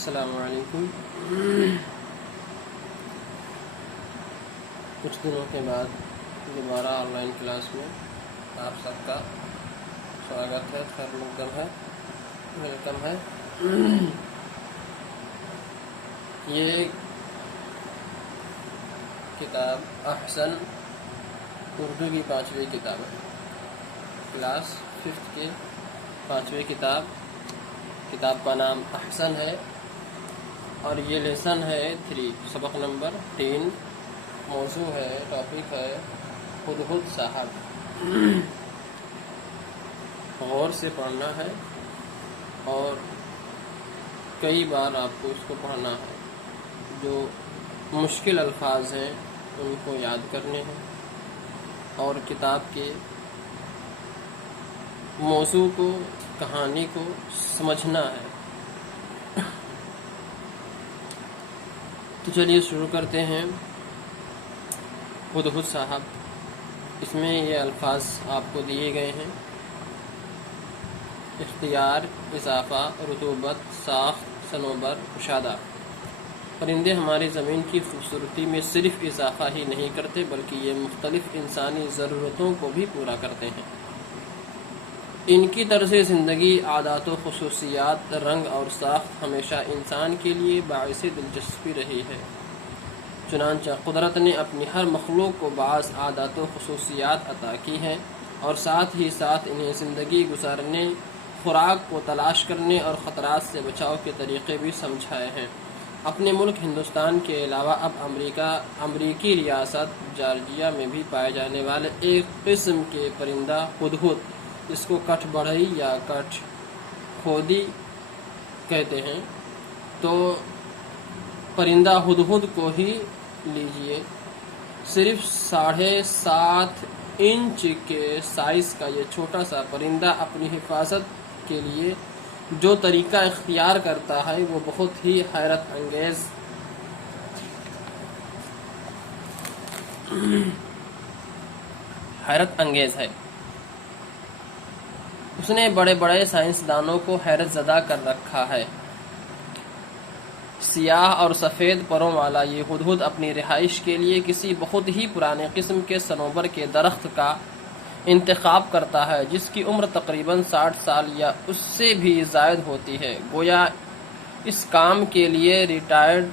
السلام علیکم۔ کچھ دنوں کے بعد دوبارہ آن لائن کلاس میں آپ سب کا سواگت ہے، خیر مقدم ہے، ویلکم ہے۔ یہ کتاب احسن اردو کی 5ویں کتاب ہے، کلاس 5 کی 5ویں کتاب کا نام احسن ہے اور یہ لیسن ہے 3، سبق نمبر 3۔ موضوع ہے، ٹاپک ہے ہدہد صاحب۔ غور سے پڑھنا ہے اور کئی بار آپ کو اس کو پڑھنا ہے۔ جو مشکل الفاظ ہیں ان کو یاد کرنے ہیں اور کتاب کے موضوع کو، کہانی کو سمجھنا ہے۔ تو چلیے شروع کرتے ہیں۔ ہدہد صاحب، اس میں یہ الفاظ آپ کو دیے گئے ہیں: اختیار، اضافہ، رطوبت، ساخت، صنوبر، کشادہ۔ پرندے ہماری زمین کی خوبصورتی میں صرف اضافہ ہی نہیں کرتے بلکہ یہ مختلف انسانی ضرورتوں کو بھی پورا کرتے ہیں۔ ان کی طرز زندگی، عادات و خصوصیات، رنگ اور ساخت ہمیشہ انسان کے لیے باعث دلچسپی رہی ہے۔ چنانچہ قدرت نے اپنی ہر مخلوق کو بعض عادات و خصوصیات عطا کی ہیں اور ساتھ ہی ساتھ انہیں زندگی گزارنے، خوراک کو تلاش کرنے اور خطرات سے بچاؤ کے طریقے بھی سمجھائے ہیں۔ اپنے ملک ہندوستان کے علاوہ اب امریکی ریاست جارجیا میں بھی پائے جانے والے ایک قسم کے پرندہ ہدہد، جس کو کٹھ بڑھئی یا کٹھ کھودی کہتے ہیں، تو پرندہ ہدہد کو ہی لیجئے، صرف 7.5 انچ کے سائز کا یہ چھوٹا سا پرندہ اپنی حفاظت کے لیے جو طریقہ اختیار کرتا ہے وہ بہت ہی حیرت انگیز ہے۔ اس نے بڑے بڑے سائنسدانوں کو حیرت زدہ کر رکھا ہے۔ سیاہ اور سفید پروں والا یہ ہدہد اپنی رہائش کے لیے کسی بہت ہی پرانے قسم کے صنوبر کے درخت کا انتخاب کرتا ہے، جس کی عمر تقریباً 60 سال یا اس سے بھی زائد ہوتی ہے۔ گویا اس کام کے لیے ریٹائرڈ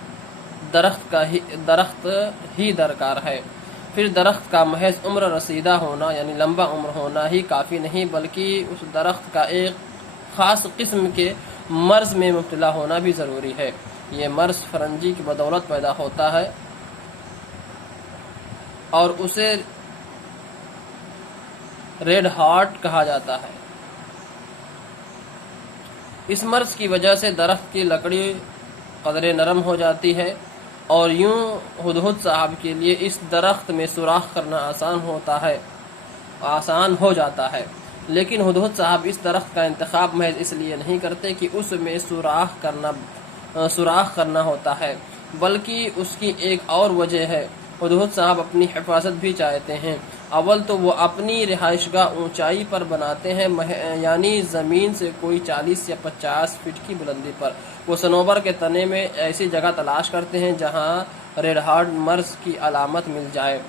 درخت ہی درکار ہے۔ پھر درخت کا محض عمر رسیدہ ہونا یعنی لمبا عمر ہونا ہی کافی نہیں بلکہ اس درخت کا ایک خاص قسم کے مرض میں مبتلا ہونا بھی ضروری ہے۔ یہ مرض فرنگی کی بدولت پیدا ہوتا ہے اور اسے ریڈ ہارٹ کہا جاتا ہے۔ اس مرض کی وجہ سے درخت کی لکڑی قدرے نرم ہو جاتی ہے اور یوں ہدہد صاحب کے لیے اس درخت میں سوراخ کرنا آسان ہو جاتا ہے۔ لیکن ہدہد صاحب اس درخت کا انتخاب محض اس لیے نہیں کرتے کہ اس میں سوراخ کرنا ہوتا ہے، بلکہ اس کی ایک اور وجہ ہے۔ ہدہد صاحب اپنی حفاظت بھی چاہتے ہیں۔ اول تو وہ اپنی رہائش گاہ اونچائی پر بناتے ہیں، یعنی زمین سے کوئی 40 یا 50 فٹ کی بلندی پر۔ وہ صنوبر کے تنے میں ایسی جگہ تلاش کرتے ہیں جہاں ریڈ ہارٹ مرض کی علامت مل جائے۔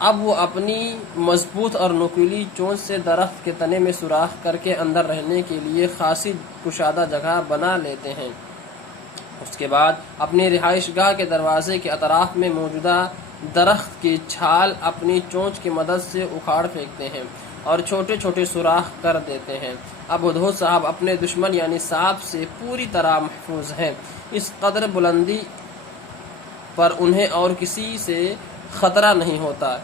اب وہ اپنی مضبوط اور نوکیلی چونچ سے درخت کے تنے میں سوراخ کر کے اندر رہنے کے لیے خاصی کشادہ جگہ بنا لیتے ہیں۔ اس کے بعد اپنی رہائش گاہ کے دروازے کے اطراف میں موجودہ درخت کی چھال اپنی چونچ کی مدد سے اکھاڑ پھینکتے ہیں اور چھوٹے چھوٹے سوراخ کر دیتے ہیں۔ اب ہدہد صاحب اپنے دشمن یعنی سانپ سے پوری طرح محفوظ ہیں۔ اس قدر بلندی پر انہیں اور کسی سے خطرہ نہیں ہوتا۔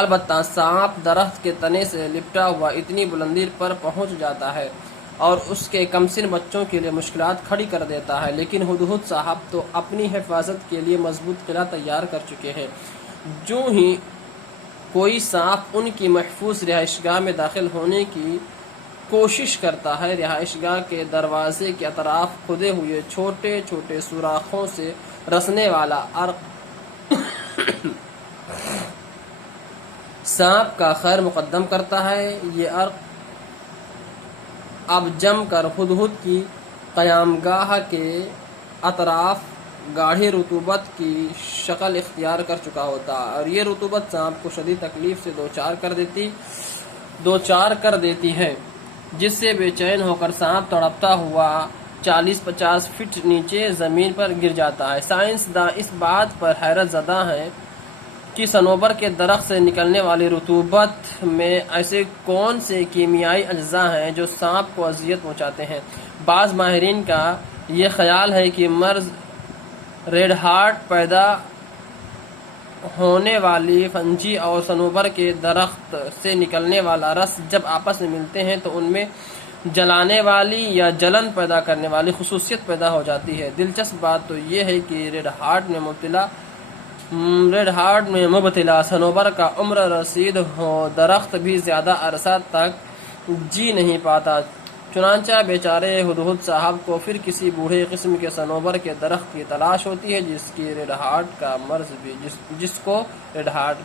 البتہ سانپ درخت کے تنے سے لپٹا ہوا اتنی بلندی پر پہنچ جاتا ہے اور اس کے کمسن بچوں کے لیے مشکلات کھڑی کر دیتا ہے، لیکن ہدہد صاحب تو اپنی حفاظت کے لیے مضبوط قلعہ تیار کر چکے ہیں۔ جو ہی کوئی سانپ ان کی محفوظ رہائش گاہ میں داخل ہونے کی کوشش کرتا ہے، رہائش گاہ کے دروازے کے اطراف کھدے ہوئے چھوٹے چھوٹے سوراخوں سے رسنے والا عرق سانپ کا خیر مقدم کرتا ہے۔ یہ عرق اب جم کر ہدہد کی قیامگاہ کے اطراف گاڑھی رطوبت کی شکل اختیار کر چکا ہوتا اور یہ رطوبت سانپ کو شدید تکلیف سے دوچار کر دیتی ہے، جس سے بے چین ہو کر سانپ تڑپتا ہوا 40-50 فٹ نیچے زمین پر گر جاتا ہے۔ سائنسداں اس بات پر حیرت زدہ ہیں کہ صنوبر کے درخت سے نکلنے والی رطوبت میں ایسے کون سے کیمیائی اجزاء ہیں جو سانپ کو اذیت پہنچاتے ہیں۔ بعض ماہرین کا یہ خیال ہے کہ مرض ریڈ ہارٹ پیدا ہونے والی فنجی اور صنوبر کے درخت سے نکلنے والا رس جب آپس میں ملتے ہیں تو ان میں جلانے والی یا جلن پیدا کرنے والی خصوصیت پیدا ہو جاتی ہے۔ دلچسپ بات تو یہ ہے کہ ریڈ ہارٹ میں مبتلا صنوبر کا عمر رسید ہو درخت بھی زیادہ عرصہ تک جی نہیں پاتا، چنانچہ بیچارے ہدہد صاحب کو پھر کسی بوڑھے قسم کے صنوبر کے درخت کی تلاش ہوتی ہے جس کو ریڈ ہارٹ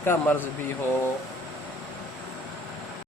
کا مرض بھی ہو۔